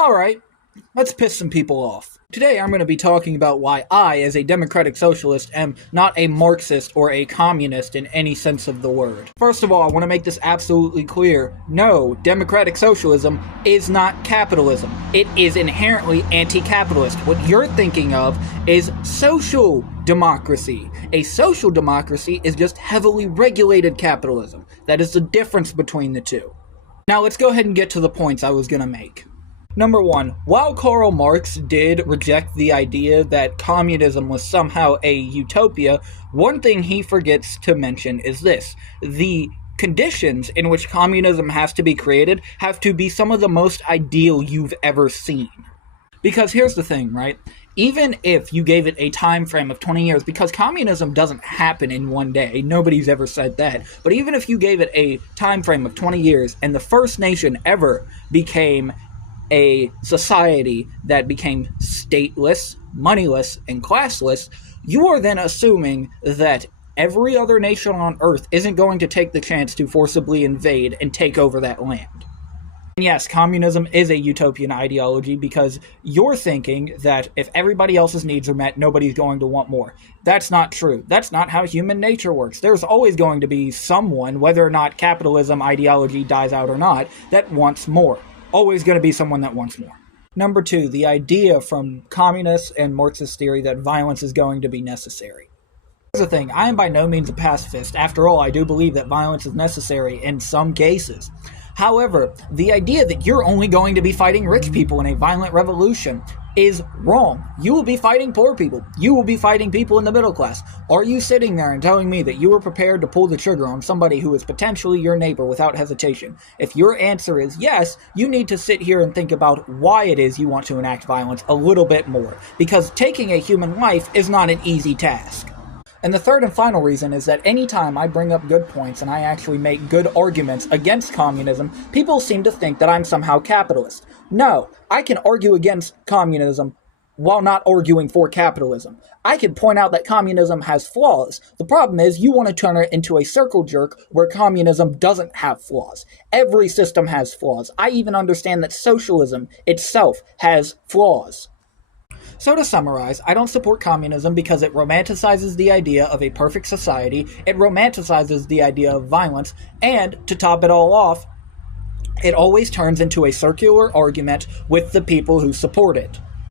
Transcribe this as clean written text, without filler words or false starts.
Alright, let's piss some people off. Today I'm going to be talking about why I, as a democratic socialist, am not a Marxist or a communist in any sense of the word. First of all, I want to make this absolutely clear. No, democratic socialism is not capitalism. It is inherently anti-capitalist. What you're thinking of is social democracy. A social democracy is just heavily regulated capitalism. That is the difference between the two. Now let's go ahead and get to the points I was going to make. Number one, while Karl Marx did reject the idea that communism was somehow a utopia, one thing he forgets to mention is this: the conditions in which communism has to be created have to be some of the most ideal you've ever seen. Because here's the thing, right? Even if you gave it a time frame of 20 years, because communism doesn't happen in one day, nobody's ever said that, but even if you gave it a time frame of 20 years and the first nation ever became a society that became stateless, moneyless, and classless, you are then assuming that every other nation on Earth isn't going to take the chance to forcibly invade and take over that land. And yes, communism is a utopian ideology because you're thinking that if everybody else's needs are met, nobody's going to want more. That's not true. That's not how human nature works. There's always going to be someone, whether or not capitalism ideology dies out or not, that wants more. Always going to be someone that wants more. Number two, the idea from communists and Marxist theory that violence is going to be necessary. Here's the thing, I am by no means a pacifist. After all, I do believe that violence is necessary in some cases. However, the idea that you're only going to be fighting rich people in a violent revolution is wrong. You will be fighting poor people. You will be fighting people in the middle class. Are you sitting there and telling me that you are prepared to pull the trigger on somebody who is potentially your neighbor without hesitation? If your answer is yes, you need to sit here and think about why it is you want to enact violence a little bit more. Because taking a human life is not an easy task. And the third and final reason is that anytime I bring up good points and I actually make good arguments against communism, people seem to think that I'm somehow capitalist. No, I can argue against communism while not arguing for capitalism. I can point out that communism has flaws. The problem is you want to turn it into a circle jerk where communism doesn't have flaws. Every system has flaws. I even understand that socialism itself has flaws. So to summarize, I don't support communism because it romanticizes the idea of a perfect society, it romanticizes the idea of violence, and, to top it all off, it always turns into a circular argument with the people who support it.